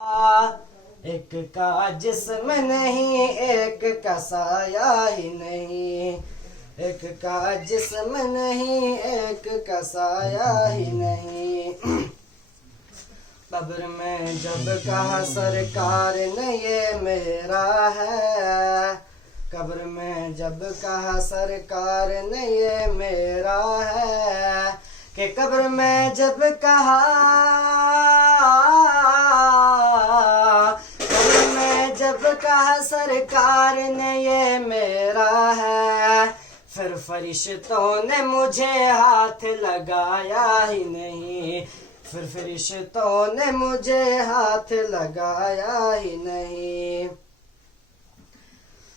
ایک کا جسم نہیں ایک کا سایہ ہی نہیں، ایک کا جسم نہیں ایک کا سایہ ہی نہیں۔ قبر میں جب کہا سرکار نے یہ میرا ہے، قبر میں جب کہا سرکار نے یہ میرا ہے، کہ قبر میں جب کہا، قبر میں جب کہا سرکار نے یہ میرا ہے، پھر فرشتوں نے مجھے ہاتھ لگایا ہی نہیں، پھر فرشتوں نے مجھے ہاتھ لگایا ہی نہیں۔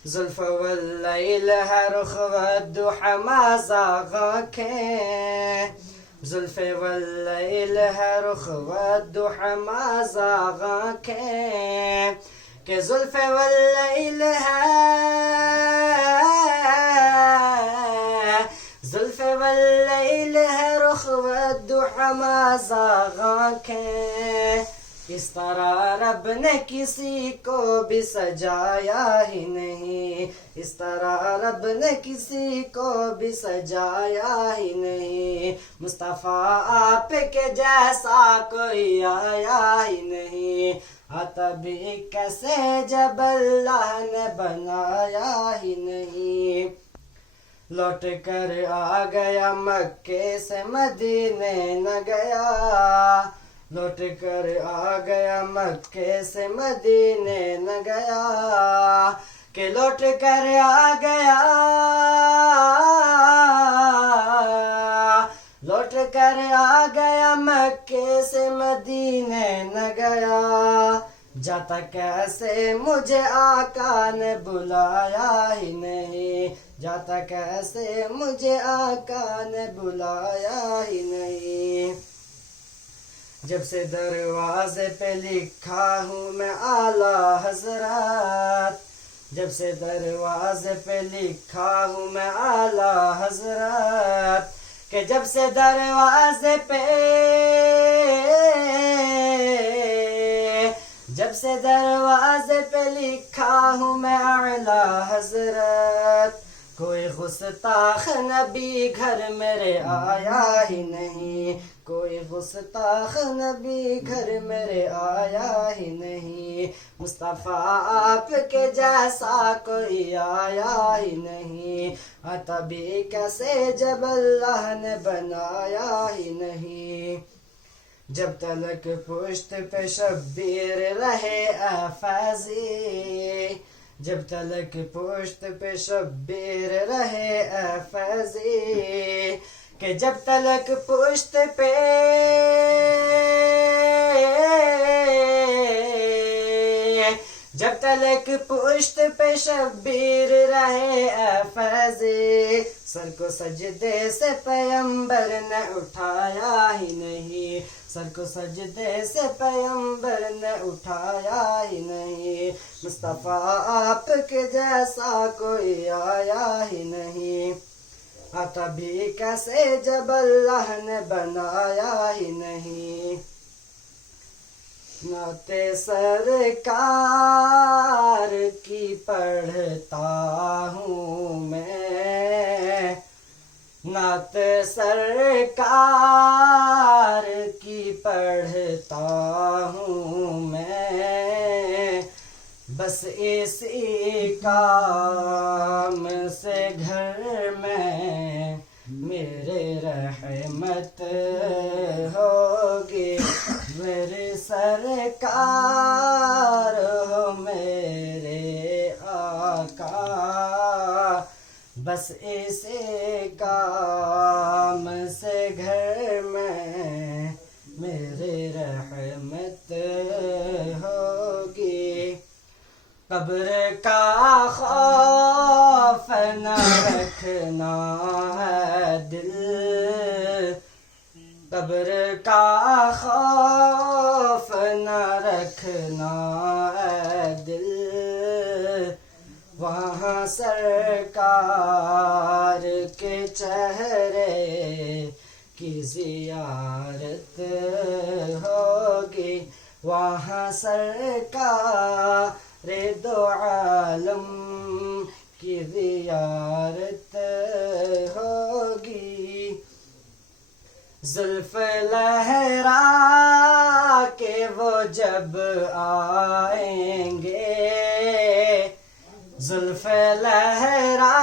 زلف واللیل ہے رخ والضحی ما زاغ آنکھیں، زلف واللیل ہے رخ والضحی ما زاغ آنکھیں، کہ زلف واللیل ہے، زلف واللیل ہے رخ والضحی ما زاغ آنکھیں۔ اس طرح رب نے کسی کو بھی سجایا ہی نہیں، اس طرح رب نے کسی کو بھی سجایا ہی نہیں۔ مصطفیٰ آپ کے جیسا کوئی آیا ہی نہیں، آتا بھی کیسے جب اللہ نے بنایا ہی نہیں۔ لوٹ کر آ گیا مکے سے مدینے نہ گیا، لوٹ کر آ گیا مکے سے مدینے نہ گیا، کہ لوٹ کر آ گیا، لوٹ کر آ گیا مکے سے مدینے نہ گیا۔ جاتا کیسے مجھے آقا نے بلایا ہی نہیں، جاتا کیسے مجھے آقا نے بلایا ہی نہیں۔ جب سے دروازے پہ لکھا ہوں میں اعلیٰ حضرات، جب سے دروازے پہ لکھا ہوں میں اعلیٰ حضرات، کہ جب سے دروازے پہ، جب سے دروازے پہ لکھا ہوں میں اعلیٰ حضرت، کوئی گستاخ نبی گھر میرے آیا ہی نہیں، کوئی گستاخ نبی گھر میرے آیا ہی نہیں۔ مصطفیٰ آپ کے جیسا کوئی آیا ہی نہیں، آتا بھی کیسے جب اللہ نے بنایا ہی نہیں۔ جب تلک پشت پہ شبیر رہے اے فیضی، جب تلک پشت پہ شبیر رہے اے فیضی، کہ جب تلک پشت پہ، جب تلک پشت پہ شبیر رہے اے فیضی، سر کو سجدے سے پیمبر نے اٹھایا ہی نہیں، سر کو سجدے سے پیمبر نے اٹھایا ہی نہیں۔ مصطفیٰ آپ کے جیسا کوئی آیا ہی نہیں، آتا بھی کیسے جب اللہ نے بنایا ہی نہیں۔ نعت سرکار کی پڑھتا ہوں میں، نعت سرکار کی پڑھتا ہوں میں، بس اسی کام سے گھر میں میرے رحمت ہوگی، میرے سرکار ہو میرے آقا، بس اسی کام سے گھر میں میرے رحمت ہوگی۔ قبر کا خوف نہ رکھنا ہے دل، قبر کا خوف نہ رکھنا ہے دل، وہاں سرکار کے چہرے کی زیارت ہوگی، وہاں سرکار دو عالم کی زیارت ہوگی. زلف لہرا کے وہ جب آئیں گے، زلف لہرا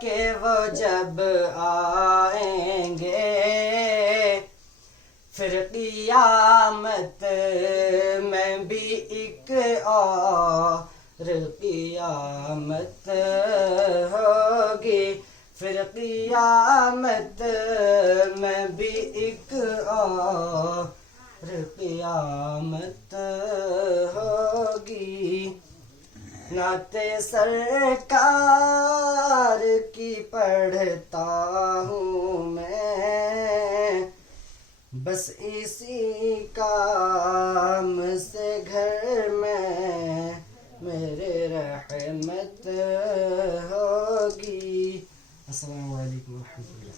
کے وہ جب آئیں گے، پھر قیامت میں بھی ایک اور قیامت ہوگی. پھر قیامت میں بھی ایک اور قیامت ہوگی. نعت سرکار کی پڑھتا ہوں میں، بس اسی کام سے گھر میں میرے رحمت ہوگی. السلام علیکم ورحمۃ اللہ.